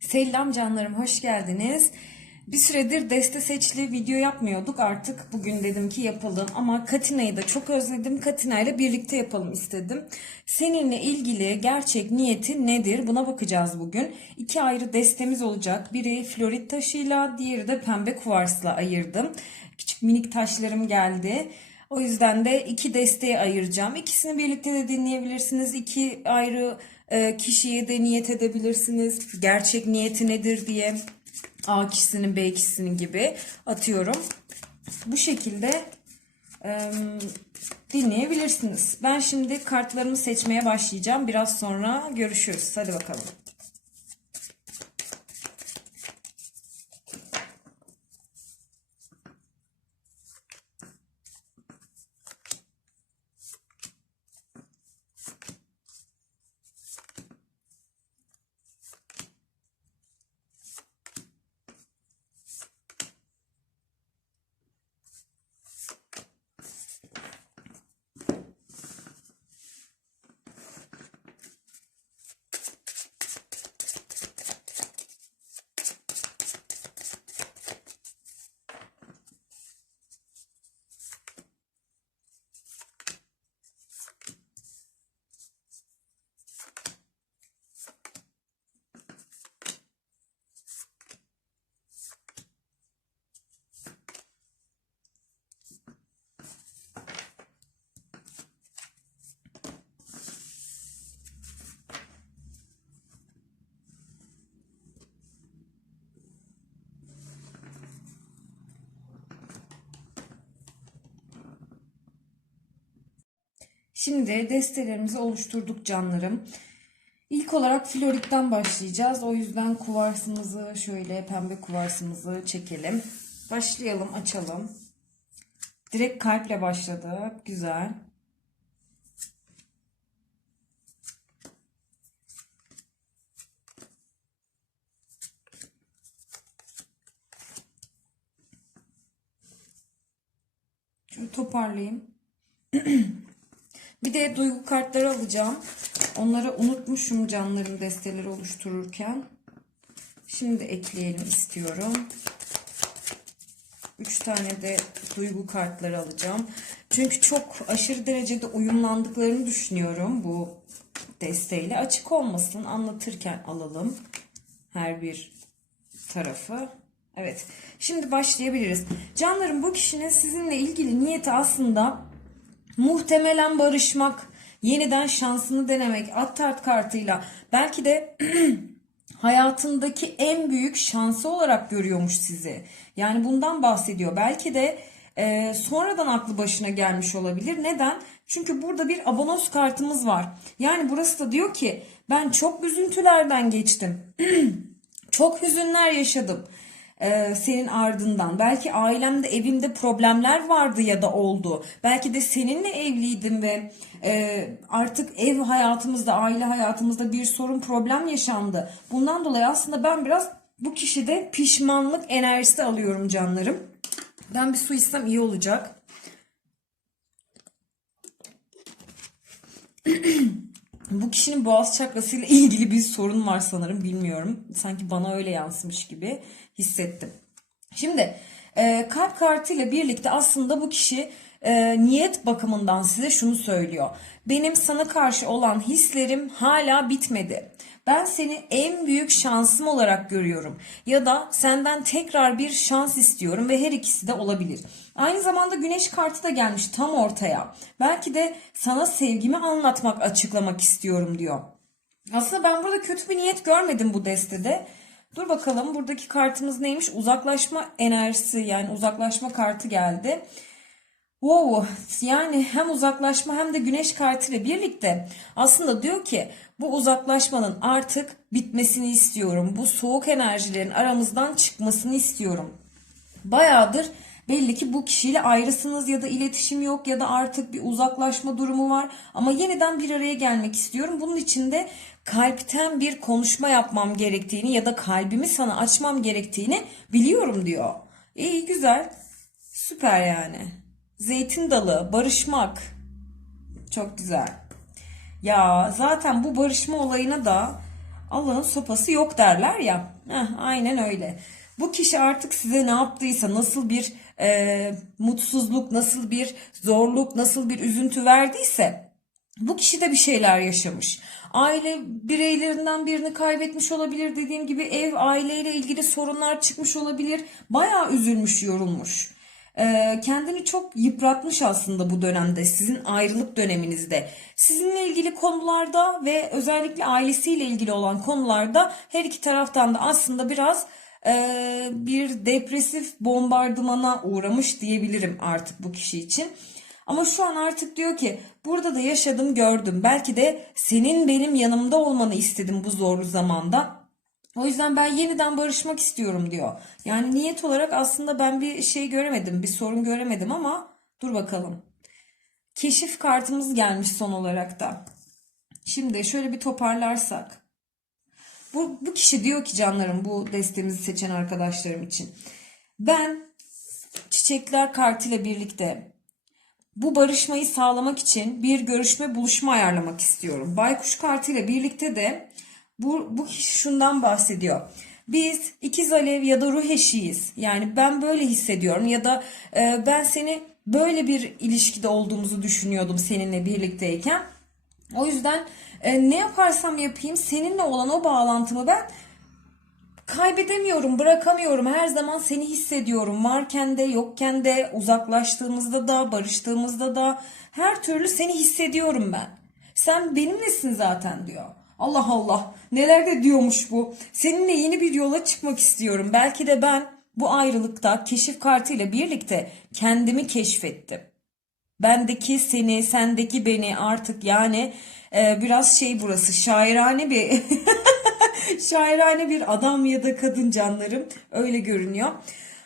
Selam canlarım, hoş geldiniz. Bir süredir deste seçli video yapmıyorduk. Artık bugün dedim ki yapalım. Ama Katina'yı da çok özledim. Katina ile birlikte yapalım istedim. Seninle ilgili gerçek niyeti nedir? Buna bakacağız bugün. İki ayrı destemiz olacak. Biri florit taşıyla, diğeri de pembe kuvarsla ayırdım. Küçük minik taşlarım geldi. O yüzden de iki desteğe ayıracağım. İkisini birlikte de dinleyebilirsiniz. İki ayrı kişiye de niyet edebilirsiniz. Gerçek niyeti nedir diye. A kişisinin B kişisinin gibi atıyorum. Bu şekilde e, dinleyebilirsiniz. Ben şimdi kartlarımı seçmeye başlayacağım. Biraz sonra görüşürüz. Hadi bakalım. Şimdi destelerimizi oluşturduk canlarım. İlk olarak floritten başlayacağız. O yüzden kuvarsımızı şöyle pembe kuvarsımızı çekelim. Başlayalım, açalım. Direkt kalple başladık. Güzel. Şöyle toparlayayım. Bir de duygu kartları alacağım. Onları unutmuşum canların desteleri oluştururken. Şimdi ekleyelim istiyorum. 3 tane de duygu kartları alacağım. Çünkü çok aşırı derecede uyumlandıklarını düşünüyorum bu desteğiyle. Açık olmasın anlatırken alalım her bir tarafı. Evet. Şimdi başlayabiliriz. Canlarım bu kişinin sizinle ilgili niyeti aslında muhtemelen barışmak, yeniden şansını denemek, Attart kartıyla belki de hayatındaki en büyük şansı olarak görüyormuş sizi. Yani bundan bahsediyor. Belki de e, sonradan aklı başına gelmiş olabilir. Neden? Çünkü burada bir abonos kartımız var. Yani burası da diyor ki ben çok üzüntülerden geçtim. çok hüzünler yaşadım e, senin ardından. Belki ailemde evimde problemler vardı ya da oldu. Belki de seninle evliydim ve e, artık ev hayatımızda, aile hayatımızda bir sorun, problem yaşandı. Bundan dolayı aslında ben biraz bu kişide pişmanlık enerjisi alıyorum canlarım. Ben bir su içsem iyi olacak. Bu kişinin boğaz çakrasıyla ilgili bir sorun var sanırım bilmiyorum. Sanki bana öyle yansımış gibi hissettim. Şimdi e, kalp kartıyla birlikte aslında bu kişi e, niyet bakımından size şunu söylüyor. Benim sana karşı olan hislerim hala bitmedi. Ben seni en büyük şansım olarak görüyorum. Ya da senden tekrar bir şans istiyorum ve her ikisi de olabilir. Aynı zamanda güneş kartı da gelmiş tam ortaya. Belki de sana sevgimi anlatmak, açıklamak istiyorum diyor. Aslında ben burada kötü bir niyet görmedim bu destede. Dur bakalım buradaki kartımız neymiş? Uzaklaşma enerjisi yani uzaklaşma kartı geldi. Wow yani hem uzaklaşma hem de güneş kartıyla birlikte aslında diyor ki bu uzaklaşmanın artık bitmesini istiyorum. Bu soğuk enerjilerin aramızdan çıkmasını istiyorum. Bayağıdır belli ki bu kişiyle ayrısınız ya da iletişim yok ya da artık bir uzaklaşma durumu var ama yeniden bir araya gelmek istiyorum. Bunun için de kalpten bir konuşma yapmam gerektiğini ya da kalbimi sana açmam gerektiğini biliyorum diyor. İyi güzel. Süper yani. Zeytin dalı, barışmak. Çok güzel. Ya zaten bu barışma olayına da Allah'ın sopası yok derler ya. Heh, aynen öyle. Bu kişi artık size ne yaptıysa, nasıl bir e, mutsuzluk, nasıl bir zorluk, nasıl bir üzüntü verdiyse bu kişi de bir şeyler yaşamış. Aile bireylerinden birini kaybetmiş olabilir. Dediğim gibi ev, aileyle ilgili sorunlar çıkmış olabilir. Bayağı üzülmüş, yorulmuş. Ee, kendini çok yıpratmış aslında bu dönemde, sizin ayrılık döneminizde. Sizinle ilgili konularda ve özellikle ailesiyle ilgili olan konularda her iki taraftan da aslında biraz e, bir depresif bombardımana uğramış diyebilirim artık bu kişi için. Ama şu an artık diyor ki burada da yaşadım gördüm. Belki de senin benim yanımda olmanı istedim bu zorlu zamanda. O yüzden ben yeniden barışmak istiyorum diyor. Yani niyet olarak aslında ben bir şey göremedim, bir sorun göremedim ama dur bakalım. Keşif kartımız gelmiş son olarak da. Şimdi şöyle bir toparlarsak. Bu, bu kişi diyor ki canlarım bu destemizi seçen arkadaşlarım için. Ben çiçekler kartıyla birlikte bu barışmayı sağlamak için bir görüşme buluşma ayarlamak istiyorum. Baykuş kartıyla birlikte de bu, bu kişi şundan bahsediyor. Biz ikiz alev ya da ruh eşiyiz. Yani ben böyle hissediyorum ya da e, ben seni böyle bir ilişkide olduğumuzu düşünüyordum seninle birlikteyken. O yüzden e, ne yaparsam yapayım seninle olan o bağlantımı ben kaybedemiyorum, bırakamıyorum. Her zaman seni hissediyorum. Varken de, yokken de, uzaklaştığımızda da, barıştığımızda da her türlü seni hissediyorum ben. Sen benimlesin zaten diyor. Allah Allah. Neler de diyormuş bu. Seninle yeni bir yola çıkmak istiyorum. Belki de ben bu ayrılıkta keşif kartıyla birlikte kendimi keşfettim. Bendeki seni, sendeki beni artık yani e, biraz şey burası şairane bir şairane bir adam ya da kadın canlarım öyle görünüyor.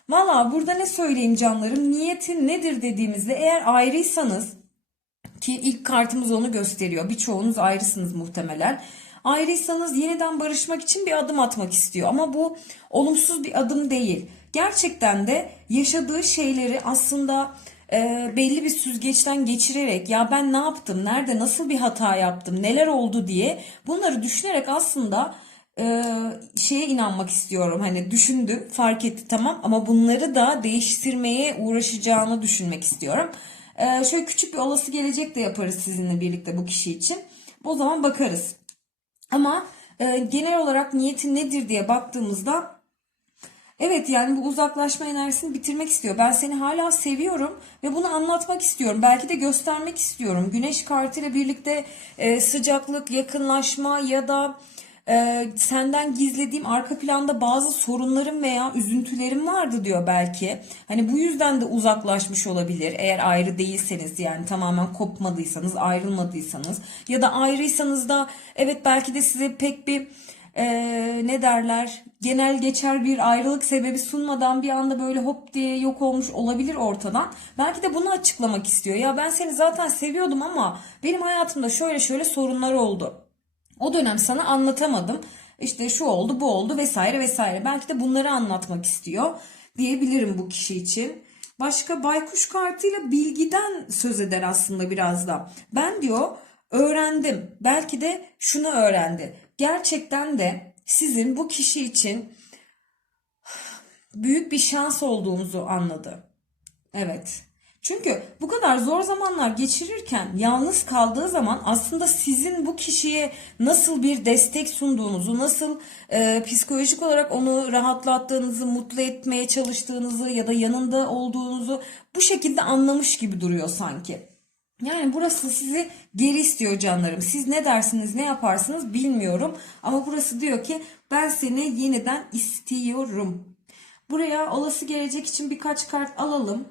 Valla burada ne söyleyeyim canlarım niyetin nedir dediğimizde eğer ayrıysanız ki ilk kartımız onu gösteriyor birçoğunuz ayrısınız muhtemelen. Ayrıysanız yeniden barışmak için bir adım atmak istiyor ama bu olumsuz bir adım değil. Gerçekten de yaşadığı şeyleri aslında e, belli bir süzgeçten geçirerek ya ben ne yaptım, nerede nasıl bir hata yaptım, neler oldu diye bunları düşünerek aslında e, şeye inanmak istiyorum. Hani düşündü, fark etti tamam ama bunları da değiştirmeye uğraşacağını düşünmek istiyorum. E, şöyle küçük bir olası gelecek de yaparız sizinle birlikte bu kişi için. O zaman bakarız. Ama e, genel olarak niyeti nedir diye baktığımızda Evet yani bu uzaklaşma enerjisini bitirmek istiyor. Ben seni hala seviyorum ve bunu anlatmak istiyorum. Belki de göstermek istiyorum. Güneş kartıyla birlikte e, sıcaklık, yakınlaşma ya da e, senden gizlediğim arka planda bazı sorunlarım veya üzüntülerim vardı diyor belki. Hani bu yüzden de uzaklaşmış olabilir. Eğer ayrı değilseniz yani tamamen kopmadıysanız, ayrılmadıysanız ya da ayrıysanız da evet belki de size pek bir e, ne derler genel geçer bir ayrılık sebebi sunmadan bir anda böyle hop diye yok olmuş olabilir ortadan. Belki de bunu açıklamak istiyor. Ya ben seni zaten seviyordum ama benim hayatımda şöyle şöyle sorunlar oldu. O dönem sana anlatamadım. İşte şu oldu, bu oldu vesaire vesaire. Belki de bunları anlatmak istiyor diyebilirim bu kişi için. Başka baykuş kartıyla bilgiden söz eder aslında biraz da. Ben diyor öğrendim. Belki de şunu öğrendi. Gerçekten de sizin bu kişi için büyük bir şans olduğunuzu anladı. Evet. Çünkü bu kadar zor zamanlar geçirirken yalnız kaldığı zaman aslında sizin bu kişiye nasıl bir destek sunduğunuzu, nasıl e, psikolojik olarak onu rahatlattığınızı, mutlu etmeye çalıştığınızı ya da yanında olduğunuzu bu şekilde anlamış gibi duruyor sanki. Yani burası sizi geri istiyor canlarım. Siz ne dersiniz, ne yaparsınız bilmiyorum. Ama burası diyor ki ben seni yeniden istiyorum. Buraya olası gelecek için birkaç kart alalım.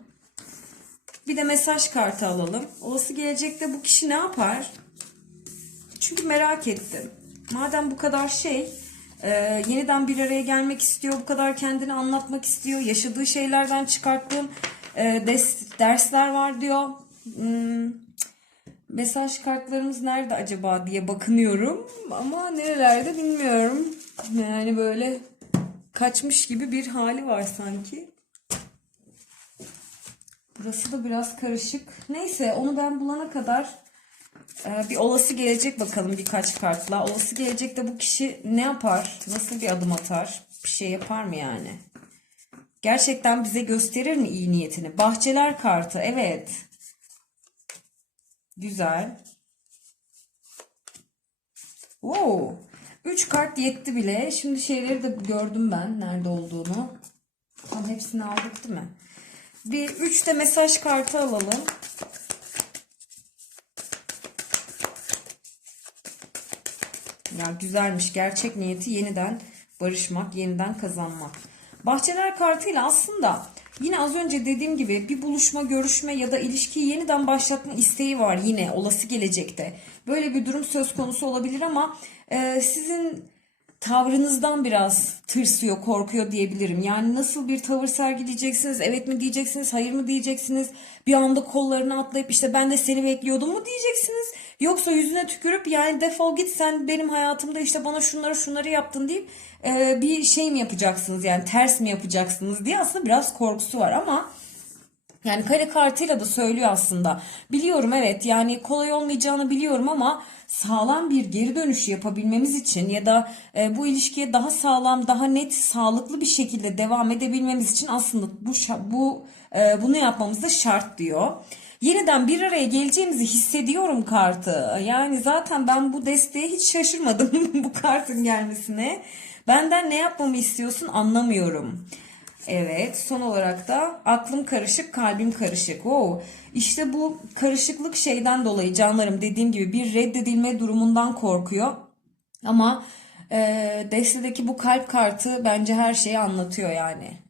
Bir de mesaj kartı alalım. Olası gelecekte bu kişi ne yapar? Çünkü merak ettim. Madem bu kadar şey, e, yeniden bir araya gelmek istiyor, bu kadar kendini anlatmak istiyor, yaşadığı şeylerden çıkarttığım e, dersler var diyor. Hmm, mesaj kartlarımız nerede acaba diye bakınıyorum ama nerelerde bilmiyorum. Yani böyle kaçmış gibi bir hali var sanki. Burası da biraz karışık. Neyse onu ben bulana kadar Ee, bir olası gelecek bakalım birkaç kartla. Olası gelecekte bu kişi ne yapar? Nasıl bir adım atar? Bir şey yapar mı yani? Gerçekten bize gösterir mi iyi niyetini? Bahçeler kartı evet. Güzel. Oo. 3 kart yetti bile. Şimdi şeyleri de gördüm ben nerede olduğunu. Tam hepsini aldık değil mi? Bir 3 de mesaj kartı alalım. Ya güzelmiş. Gerçek niyeti yeniden barışmak, yeniden kazanmak. Bahçeler kartıyla aslında yine az önce dediğim gibi bir buluşma, görüşme ya da ilişkiyi yeniden başlatma isteği var yine olası gelecekte. Böyle bir durum söz konusu olabilir ama e, sizin tavrınızdan biraz tırsıyor, korkuyor diyebilirim. Yani nasıl bir tavır sergileyeceksiniz? Evet mi diyeceksiniz, hayır mı diyeceksiniz? Bir anda kollarını atlayıp işte ben de seni bekliyordum mu diyeceksiniz? Yoksa yüzüne tükürüp yani defol git sen benim hayatımda işte bana şunları şunları yaptın deyip e, bir şey mi yapacaksınız yani ters mi yapacaksınız diye aslında biraz korkusu var ama yani kare kartıyla da söylüyor aslında. Biliyorum evet yani kolay olmayacağını biliyorum ama sağlam bir geri dönüş yapabilmemiz için ya da e, bu ilişkiye daha sağlam, daha net, sağlıklı bir şekilde devam edebilmemiz için aslında bu bu e, bunu yapmamız da şart diyor. Yeniden bir araya geleceğimizi hissediyorum kartı. Yani zaten ben bu desteğe hiç şaşırmadım bu kartın gelmesine. Benden ne yapmamı istiyorsun anlamıyorum. Evet, son olarak da aklım karışık, kalbim karışık. Oo, işte bu karışıklık şeyden dolayı canlarım dediğim gibi bir reddedilme durumundan korkuyor. Ama e, destedeki bu kalp kartı bence her şeyi anlatıyor yani.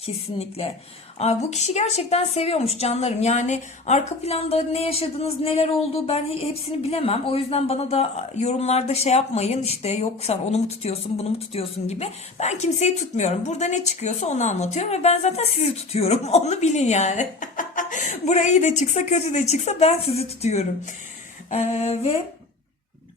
Kesinlikle. Aa, bu kişi gerçekten seviyormuş canlarım. Yani arka planda ne yaşadınız, neler oldu ben he- hepsini bilemem. O yüzden bana da yorumlarda şey yapmayın. İşte yok sen onu mu tutuyorsun, bunu mu tutuyorsun gibi. Ben kimseyi tutmuyorum. Burada ne çıkıyorsa onu anlatıyorum ve ben zaten sizi tutuyorum. Onu bilin yani. Buraya iyi de çıksa, kötü de çıksa ben sizi tutuyorum. Ee, ve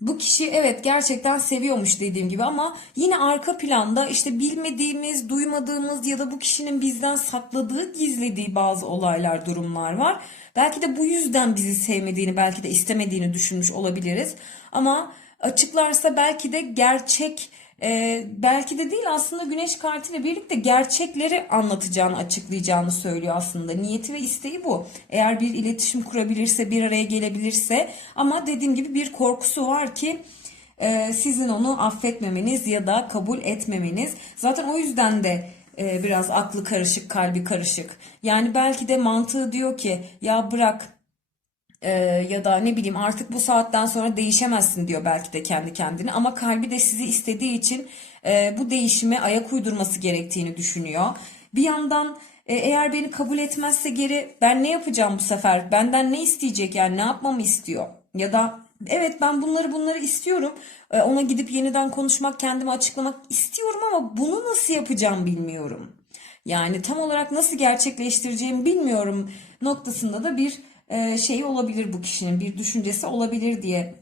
bu kişi evet gerçekten seviyormuş dediğim gibi ama yine arka planda işte bilmediğimiz, duymadığımız ya da bu kişinin bizden sakladığı, gizlediği bazı olaylar, durumlar var. Belki de bu yüzden bizi sevmediğini, belki de istemediğini düşünmüş olabiliriz. Ama açıklarsa belki de gerçek e, belki de değil aslında güneş kartıyla birlikte gerçekleri anlatacağını, açıklayacağını söylüyor aslında. Niyeti ve isteği bu. Eğer bir iletişim kurabilirse, bir araya gelebilirse ama dediğim gibi bir korkusu var ki e, sizin onu affetmemeniz ya da kabul etmemeniz. Zaten o yüzden de e, biraz aklı karışık, kalbi karışık. Yani belki de mantığı diyor ki ya bırak ee, ya da ne bileyim artık bu saatten sonra değişemezsin diyor belki de kendi kendine ama kalbi de sizi istediği için e, bu değişime ayak uydurması gerektiğini düşünüyor. Bir yandan e, eğer beni kabul etmezse geri ben ne yapacağım bu sefer? Benden ne isteyecek yani ne yapmamı istiyor? Ya da evet ben bunları bunları istiyorum. E, ona gidip yeniden konuşmak, kendimi açıklamak istiyorum ama bunu nasıl yapacağım bilmiyorum. Yani tam olarak nasıl gerçekleştireceğimi bilmiyorum noktasında da bir e, şey olabilir bu kişinin bir düşüncesi olabilir diye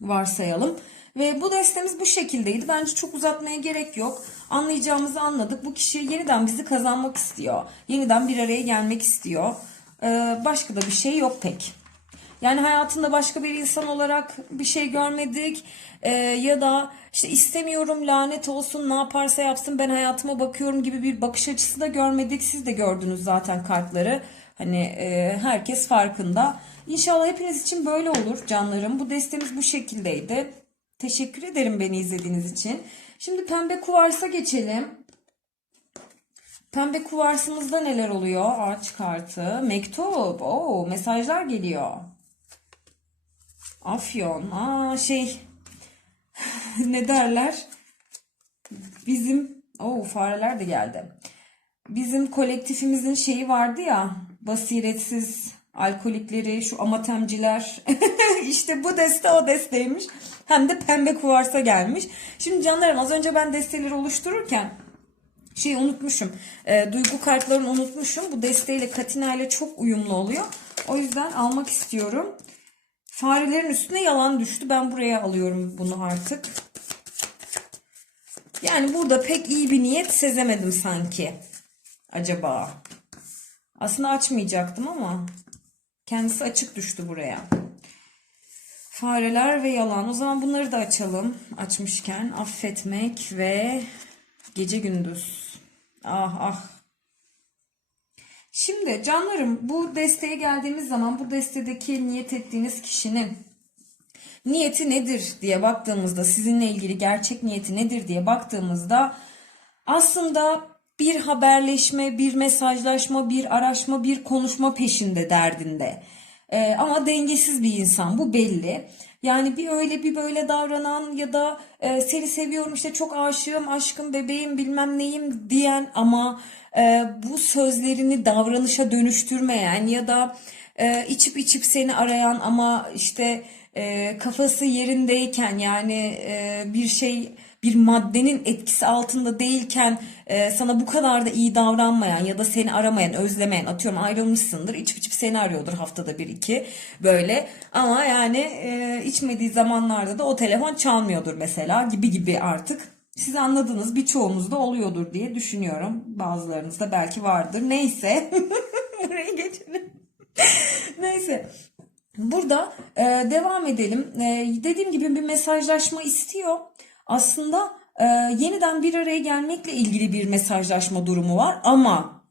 varsayalım. Ve bu destemiz bu şekildeydi. Bence çok uzatmaya gerek yok. Anlayacağımızı anladık. Bu kişi yeniden bizi kazanmak istiyor. Yeniden bir araya gelmek istiyor. Ee, başka da bir şey yok pek. Yani hayatında başka bir insan olarak bir şey görmedik. Ee, ya da işte istemiyorum lanet olsun ne yaparsa yapsın ben hayatıma bakıyorum gibi bir bakış açısı da görmedik. Siz de gördünüz zaten kartları. Hani e, herkes farkında. İnşallah hepiniz için böyle olur canlarım. Bu destemiz bu şekildeydi. Teşekkür ederim beni izlediğiniz için. Şimdi pembe kuvarsa geçelim. Pembe kuvarsımızda neler oluyor? Ağaç kartı, mektup, oo, mesajlar geliyor. Afyon, aa şey ne derler? Bizim, o fareler de geldi. Bizim kolektifimizin şeyi vardı ya, basiretsiz alkolikleri, şu amatemciler. işte bu deste o desteymiş. Hem de pembe kuvarsa gelmiş. Şimdi canlarım az önce ben desteleri oluştururken şey unutmuşum. E, duygu kartlarını unutmuşum. Bu desteğiyle Katina ile çok uyumlu oluyor. O yüzden almak istiyorum. Farelerin üstüne yalan düştü. Ben buraya alıyorum bunu artık. Yani burada pek iyi bir niyet sezemedim sanki. Acaba. Aslında açmayacaktım ama kendisi açık düştü buraya. Fareler ve yalan. O zaman bunları da açalım. Açmışken affetmek ve gece gündüz. Ah ah. Şimdi canlarım bu desteğe geldiğimiz zaman bu destedeki niyet ettiğiniz kişinin niyeti nedir diye baktığımızda sizinle ilgili gerçek niyeti nedir diye baktığımızda aslında bir haberleşme, bir mesajlaşma, bir araşma, bir konuşma peşinde derdinde. Ee, ama dengesiz bir insan bu belli. Yani bir öyle bir böyle davranan ya da e, seni seviyorum işte çok aşığım, aşkım, bebeğim bilmem neyim diyen ama e, bu sözlerini davranışa dönüştürmeyen ya da e, içip içip seni arayan ama işte e, kafası yerindeyken yani e, bir şey bir maddenin etkisi altında değilken e, sana bu kadar da iyi davranmayan ya da seni aramayan, özlemeyen atıyorum ayrılmışsındır içip içip seni arıyordur haftada bir iki böyle ama yani e, içmediği zamanlarda da o telefon çalmıyordur mesela gibi gibi artık. Siz anladınız birçoğumuzda oluyordur diye düşünüyorum. Bazılarınızda belki vardır. Neyse. Buraya geçelim. Neyse. Burada e, devam edelim. E, dediğim gibi bir mesajlaşma istiyor. Aslında e, yeniden bir araya gelmekle ilgili bir mesajlaşma durumu var ama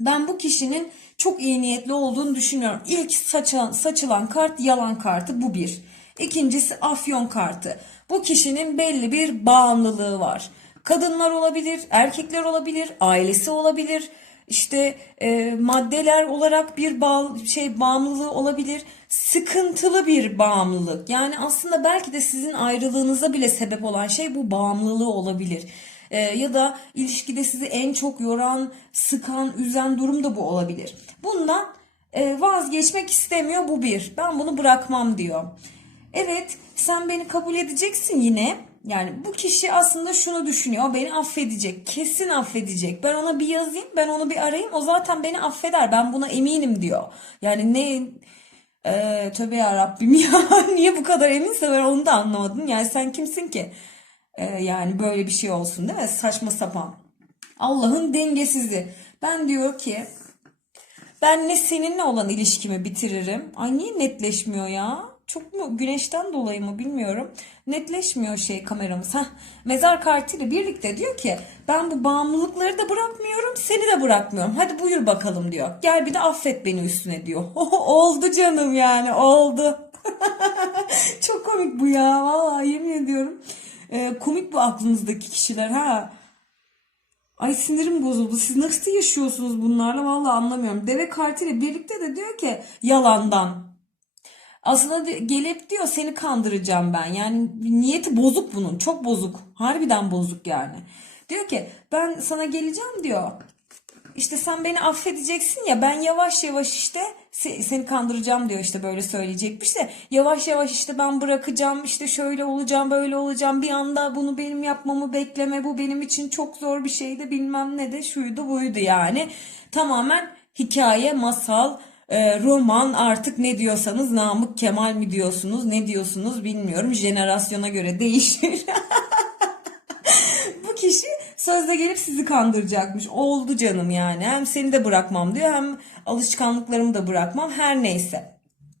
ben bu kişinin çok iyi niyetli olduğunu düşünüyorum. İlk saçılan, saçılan kart yalan kartı bu bir. İkincisi afyon kartı. Bu kişinin belli bir bağımlılığı var. Kadınlar olabilir, erkekler olabilir, ailesi olabilir. İşte e, maddeler olarak bir bağ, şey bağımlılığı olabilir. Sıkıntılı bir bağımlılık. Yani aslında belki de sizin ayrılığınıza bile sebep olan şey bu bağımlılığı olabilir. E, ya da ilişkide sizi en çok yoran, sıkan, üzen durum da bu olabilir. Bundan e, vazgeçmek istemiyor bu bir. Ben bunu bırakmam diyor. Evet sen beni kabul edeceksin yine. Yani bu kişi aslında şunu düşünüyor. Beni affedecek. Kesin affedecek. Ben ona bir yazayım. Ben onu bir arayayım. O zaten beni affeder. Ben buna eminim diyor. Yani ne ee, tövbe ya Rabbim ya niye bu kadar eminse ben onu da anlamadım. Yani sen kimsin ki? Ee, yani böyle bir şey olsun değil mi? Saçma sapan. Allah'ın dengesizi. Ben diyor ki ben ne seninle olan ilişkimi bitiririm. Ay niye netleşmiyor ya? Çok mu güneşten dolayı mı bilmiyorum. Netleşmiyor şey kameramız. Heh, mezar kartıyla birlikte diyor ki ben bu bağımlılıkları da bırakmıyorum seni de bırakmıyorum. Hadi buyur bakalım diyor. Gel bir de affet beni üstüne diyor. oldu canım yani oldu. Çok komik bu ya. Vallahi yemin ediyorum. Ee, komik bu aklınızdaki kişiler ha. Ay sinirim bozuldu. Siz nasıl yaşıyorsunuz bunlarla? Vallahi anlamıyorum. Deve kartıyla birlikte de diyor ki yalandan. Aslında gelip diyor seni kandıracağım ben. Yani niyeti bozuk bunun. Çok bozuk. Harbiden bozuk yani. Diyor ki ben sana geleceğim diyor. İşte sen beni affedeceksin ya ben yavaş yavaş işte seni kandıracağım diyor işte böyle söyleyecekmiş de yavaş yavaş işte ben bırakacağım işte şöyle olacağım böyle olacağım bir anda bunu benim yapmamı bekleme bu benim için çok zor bir şeydi bilmem ne de şuydu buydu yani tamamen hikaye masal e, roman artık ne diyorsanız Namık Kemal mi diyorsunuz ne diyorsunuz bilmiyorum jenerasyona göre değişir. Bu kişi sözde gelip sizi kandıracakmış. Oldu canım yani. Hem seni de bırakmam diyor hem alışkanlıklarımı da bırakmam. Her neyse.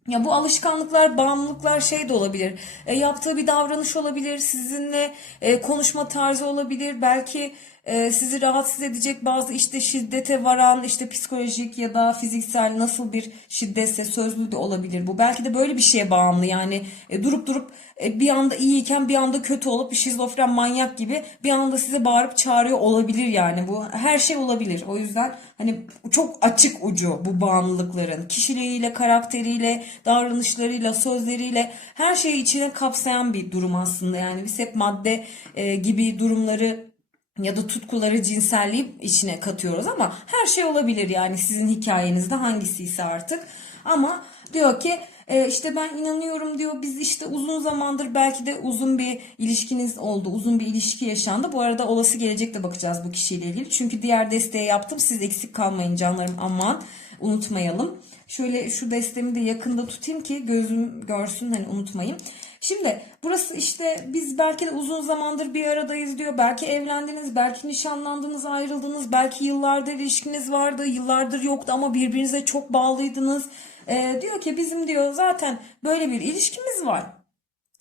Ya bu alışkanlıklar, bağımlılıklar şey de olabilir. E, yaptığı bir davranış olabilir. Sizinle e, konuşma tarzı olabilir. Belki e, sizi rahatsız edecek bazı işte şiddete varan işte psikolojik ya da fiziksel nasıl bir şiddetse sözlü de olabilir bu. Belki de böyle bir şeye bağımlı yani e, durup durup e, bir anda iyiyken bir anda kötü olup bir şizofren manyak gibi bir anda size bağırıp çağırıyor olabilir yani bu her şey olabilir. O yüzden hani çok açık ucu bu bağımlılıkların kişiliğiyle, karakteriyle, davranışlarıyla, sözleriyle her şeyi içine kapsayan bir durum aslında. Yani biz hep madde e, gibi durumları ya da tutkuları cinselliği içine katıyoruz ama her şey olabilir yani sizin hikayenizde hangisi ise artık. Ama diyor ki e, işte ben inanıyorum diyor biz işte uzun zamandır belki de uzun bir ilişkiniz oldu. Uzun bir ilişki yaşandı. Bu arada olası gelecekte bakacağız bu kişiyle ilgili. Çünkü diğer desteği yaptım. Siz eksik kalmayın canlarım aman. Unutmayalım. Şöyle şu destemi de yakında tutayım ki gözüm görsün hani unutmayayım. Şimdi burası işte biz belki de uzun zamandır bir aradayız diyor. Belki evlendiniz, belki nişanlandınız, ayrıldınız. Belki yıllardır ilişkiniz vardı, yıllardır yoktu ama birbirinize çok bağlıydınız. Ee, diyor ki bizim diyor zaten böyle bir ilişkimiz var.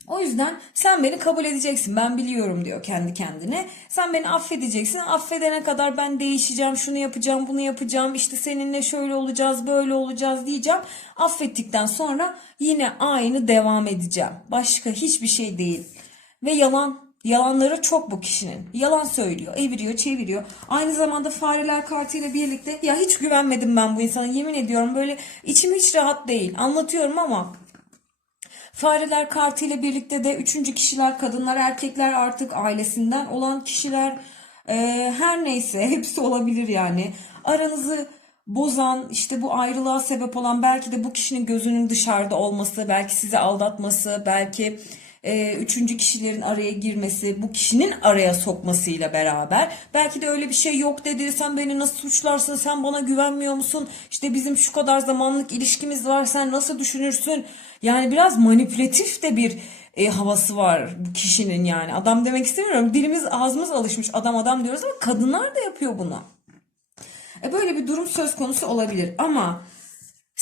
O yüzden sen beni kabul edeceksin. Ben biliyorum diyor kendi kendine. Sen beni affedeceksin. Affedene kadar ben değişeceğim, şunu yapacağım, bunu yapacağım. İşte seninle şöyle olacağız, böyle olacağız diyeceğim. Affettikten sonra yine aynı devam edeceğim. Başka hiçbir şey değil. Ve yalan Yalanları çok bu kişinin. Yalan söylüyor, eviriyor, çeviriyor. Aynı zamanda fareler kartıyla birlikte ya hiç güvenmedim ben bu insana. Yemin ediyorum böyle içim hiç rahat değil. Anlatıyorum ama Fareler kartı ile birlikte de üçüncü kişiler, kadınlar, erkekler artık ailesinden olan kişiler e, her neyse hepsi olabilir yani. Aranızı bozan işte bu ayrılığa sebep olan belki de bu kişinin gözünün dışarıda olması, belki sizi aldatması, belki e, üçüncü kişilerin araya girmesi, bu kişinin araya sokmasıyla beraber. Belki de öyle bir şey yok dedi. Sen beni nasıl suçlarsın? Sen bana güvenmiyor musun? İşte bizim şu kadar zamanlık ilişkimiz var. Sen nasıl düşünürsün? Yani biraz manipülatif de bir e, havası var bu kişinin yani. Adam demek istemiyorum. Dilimiz ağzımız alışmış adam adam diyoruz ama kadınlar da yapıyor bunu. E böyle bir durum söz konusu olabilir ama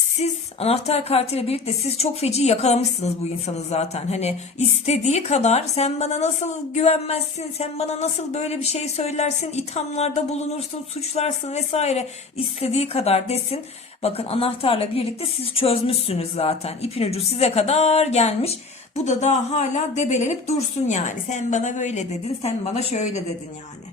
siz anahtar kartıyla birlikte siz çok feci yakalamışsınız bu insanı zaten. Hani istediği kadar sen bana nasıl güvenmezsin, sen bana nasıl böyle bir şey söylersin, ithamlarda bulunursun, suçlarsın vesaire istediği kadar desin. Bakın anahtarla birlikte siz çözmüşsünüz zaten. İpin ucu size kadar gelmiş. Bu da daha hala debelenip dursun yani. Sen bana böyle dedin, sen bana şöyle dedin yani.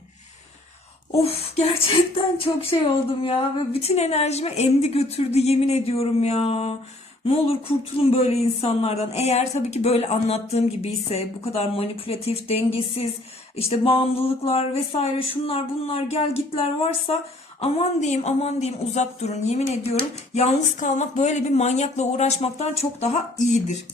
Of gerçekten çok şey oldum ya ve bütün enerjimi emdi götürdü yemin ediyorum ya. Ne olur kurtulun böyle insanlardan. Eğer tabii ki böyle anlattığım gibi ise bu kadar manipülatif, dengesiz, işte bağımlılıklar vesaire şunlar bunlar gel gitler varsa aman diyeyim aman diyeyim uzak durun. Yemin ediyorum yalnız kalmak böyle bir manyakla uğraşmaktan çok daha iyidir.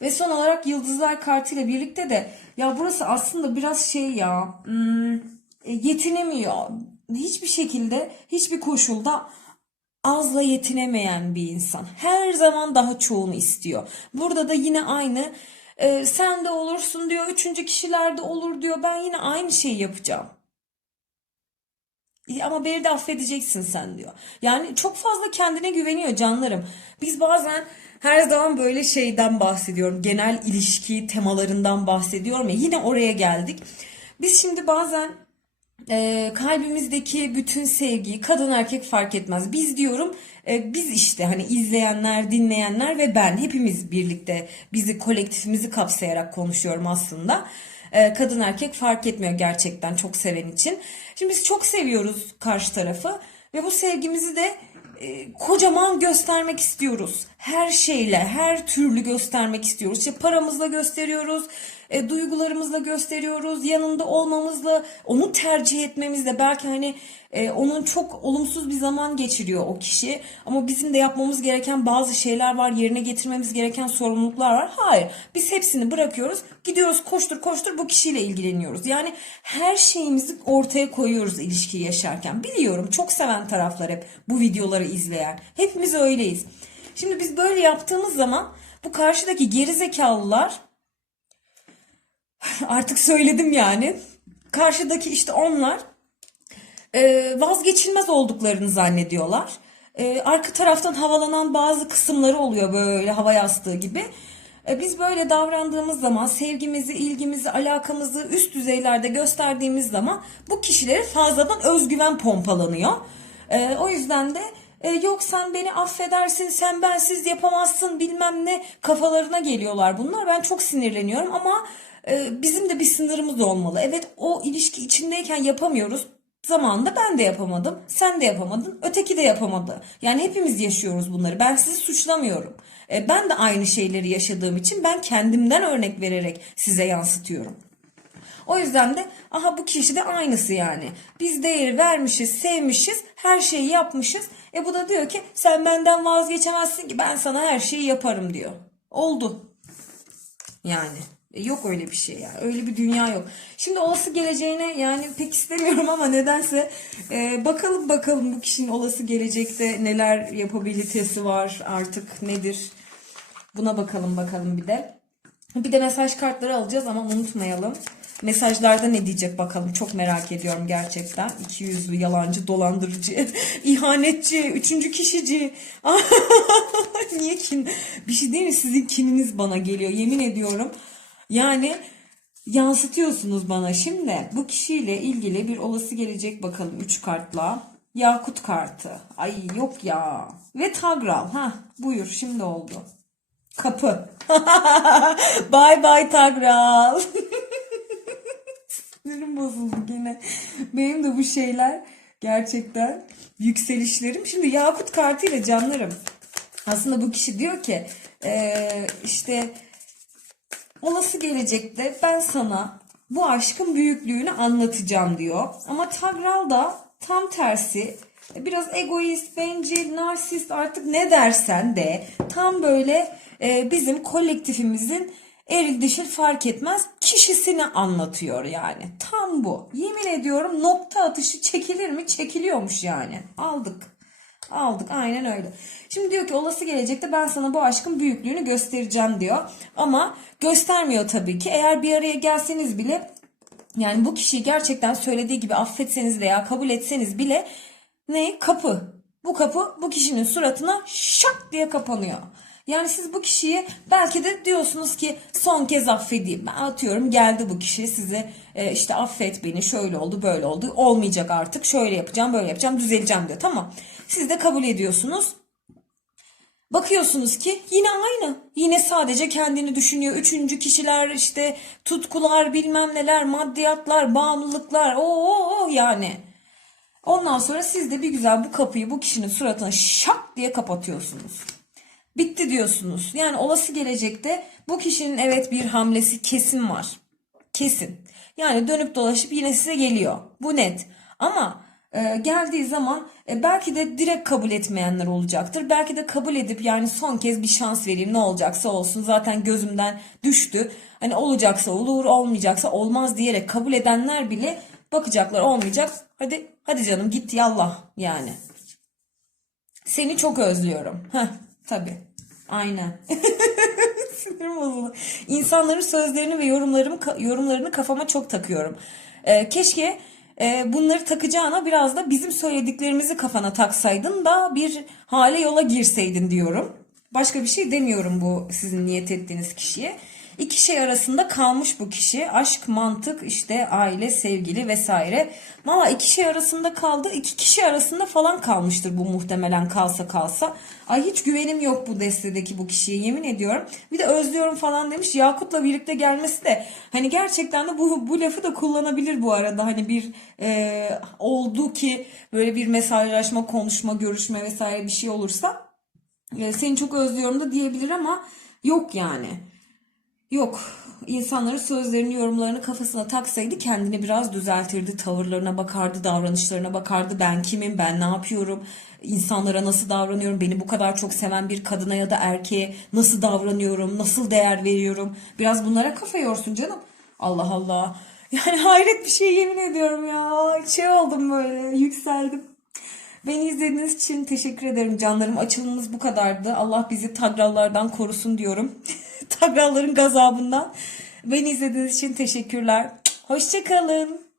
Ve son olarak yıldızlar kartıyla birlikte de ya burası aslında biraz şey ya hmm, yetinemiyor. Hiçbir şekilde hiçbir koşulda azla yetinemeyen bir insan. Her zaman daha çoğunu istiyor. Burada da yine aynı e, sen de olursun diyor. Üçüncü kişiler de olur diyor. Ben yine aynı şeyi yapacağım. E, Ama beni de affedeceksin sen diyor. Yani çok fazla kendine güveniyor canlarım. Biz bazen her zaman böyle şeyden bahsediyorum. Genel ilişki temalarından bahsediyorum ya. Yine oraya geldik. Biz şimdi bazen e, kalbimizdeki bütün sevgiyi kadın erkek fark etmez. Biz diyorum e, biz işte hani izleyenler, dinleyenler ve ben hepimiz birlikte bizi kolektifimizi kapsayarak konuşuyorum aslında. E, kadın erkek fark etmiyor gerçekten çok seven için. Şimdi biz çok seviyoruz karşı tarafı ve bu sevgimizi de e, kocaman göstermek istiyoruz. Her şeyle, her türlü göstermek istiyoruz. İşte paramızla gösteriyoruz, e, duygularımızla gösteriyoruz, yanında olmamızla, onu tercih etmemizle belki hani e, onun çok olumsuz bir zaman geçiriyor o kişi. Ama bizim de yapmamız gereken bazı şeyler var, yerine getirmemiz gereken sorumluluklar var. Hayır, biz hepsini bırakıyoruz, gidiyoruz koştur koştur bu kişiyle ilgileniyoruz. Yani her şeyimizi ortaya koyuyoruz ilişkiyi yaşarken. Biliyorum çok seven taraflar hep bu videoları izleyen. Hepimiz öyleyiz. Şimdi biz böyle yaptığımız zaman bu karşıdaki gerizekalılar artık söyledim yani. Karşıdaki işte onlar e, vazgeçilmez olduklarını zannediyorlar. E, arka taraftan havalanan bazı kısımları oluyor böyle hava yastığı gibi. E, biz böyle davrandığımız zaman sevgimizi, ilgimizi, alakamızı üst düzeylerde gösterdiğimiz zaman bu kişilere fazladan özgüven pompalanıyor. O yüzden de yok sen beni affedersin, sen bensiz yapamazsın bilmem ne kafalarına geliyorlar bunlar. Ben çok sinirleniyorum ama bizim de bir sınırımız olmalı. Evet o ilişki içindeyken yapamıyoruz. Zamanında ben de yapamadım, sen de yapamadın, öteki de yapamadı. Yani hepimiz yaşıyoruz bunları. Ben sizi suçlamıyorum. E, ben de aynı şeyleri yaşadığım için ben kendimden örnek vererek size yansıtıyorum. O yüzden de aha bu kişi de aynısı yani. Biz değeri vermişiz, sevmişiz, her şeyi yapmışız. E bu da diyor ki sen benden vazgeçemezsin ki ben sana her şeyi yaparım diyor. Oldu. Yani Yok öyle bir şey yani. Öyle bir dünya yok. Şimdi olası geleceğine yani pek istemiyorum ama nedense e, bakalım bakalım bu kişinin olası gelecekte neler yapabilitesi var artık nedir. Buna bakalım bakalım bir de. Bir de mesaj kartları alacağız ama unutmayalım. Mesajlarda ne diyecek bakalım. Çok merak ediyorum gerçekten. İki yüzlü, yalancı, dolandırıcı, ihanetçi, üçüncü kişici. Niye kin? Bir şey değil mi? Sizin kininiz bana geliyor. Yemin ediyorum. Yani yansıtıyorsunuz bana. Şimdi bu kişiyle ilgili bir olası gelecek bakalım. Üç kartla. Yakut kartı. Ay yok ya. Ve Tagral. Ha buyur şimdi oldu. Kapı. bye bye Tagral. Sinirim bozuldu gene. Benim de bu şeyler gerçekten yükselişlerim. Şimdi Yakut kartıyla canlarım. Aslında bu kişi diyor ki eee, işte olası gelecekte ben sana bu aşkın büyüklüğünü anlatacağım diyor. Ama Tagral da tam tersi biraz egoist, bencil, narsist artık ne dersen de tam böyle e, bizim kolektifimizin eril dişil fark etmez kişisini anlatıyor yani. Tam bu. Yemin ediyorum nokta atışı çekilir mi? Çekiliyormuş yani. Aldık. Aldık aynen öyle. Şimdi diyor ki olası gelecekte ben sana bu aşkın büyüklüğünü göstereceğim diyor. Ama göstermiyor tabii ki. Eğer bir araya gelseniz bile yani bu kişiyi gerçekten söylediği gibi affetseniz veya kabul etseniz bile ne kapı. Bu kapı bu kişinin suratına şak diye kapanıyor. Yani siz bu kişiyi belki de diyorsunuz ki son kez affedeyim. Ben atıyorum geldi bu kişi size işte affet beni şöyle oldu böyle oldu olmayacak artık şöyle yapacağım böyle yapacağım düzeleceğim diyor. Tamam siz de kabul ediyorsunuz. Bakıyorsunuz ki yine aynı. Yine sadece kendini düşünüyor. Üçüncü kişiler işte tutkular bilmem neler maddiyatlar bağımlılıklar o yani. Ondan sonra siz de bir güzel bu kapıyı bu kişinin suratına şak diye kapatıyorsunuz. Bitti diyorsunuz. Yani olası gelecekte bu kişinin evet bir hamlesi kesin var. Kesin. Yani dönüp dolaşıp yine size geliyor. Bu net. Ama e, geldiği zaman e, belki de direkt kabul etmeyenler olacaktır. Belki de kabul edip yani son kez bir şans vereyim ne olacaksa olsun zaten gözümden düştü. Hani olacaksa olur olmayacaksa olmaz diyerek kabul edenler bile bakacaklar olmayacak. Hadi hadi canım git yallah yani. Seni çok özlüyorum. Heh, tabii. Aynen. Sinirim bozuldu. İnsanların sözlerini ve yorumlarımı yorumlarını kafama çok takıyorum. Ee, keşke e, bunları takacağına biraz da bizim söylediklerimizi kafana taksaydın da bir hale yola girseydin diyorum. Başka bir şey demiyorum bu sizin niyet ettiğiniz kişiye. İki şey arasında kalmış bu kişi. Aşk, mantık, işte aile, sevgili vesaire. Valla iki şey arasında kaldı. İki kişi arasında falan kalmıştır bu muhtemelen kalsa kalsa. Ay hiç güvenim yok bu destedeki bu kişiye yemin ediyorum. Bir de özlüyorum falan demiş. Yakut'la birlikte gelmesi de hani gerçekten de bu, bu lafı da kullanabilir bu arada. Hani bir e, oldu ki böyle bir mesajlaşma, konuşma, görüşme vesaire bir şey olursa e, seni çok özlüyorum da diyebilir ama yok yani. Yok. İnsanların sözlerini, yorumlarını kafasına taksaydı kendini biraz düzeltirdi. Tavırlarına bakardı, davranışlarına bakardı. Ben kimim, ben ne yapıyorum, insanlara nasıl davranıyorum, beni bu kadar çok seven bir kadına ya da erkeğe nasıl davranıyorum, nasıl değer veriyorum. Biraz bunlara kafa yorsun canım. Allah Allah. Yani hayret bir şey yemin ediyorum ya. Şey oldum böyle, yükseldim. Beni izlediğiniz için teşekkür ederim canlarım. Açılımımız bu kadardı. Allah bizi tagrallardan korusun diyorum. Tagralların gazabından. Beni izlediğiniz için teşekkürler. Hoşçakalın.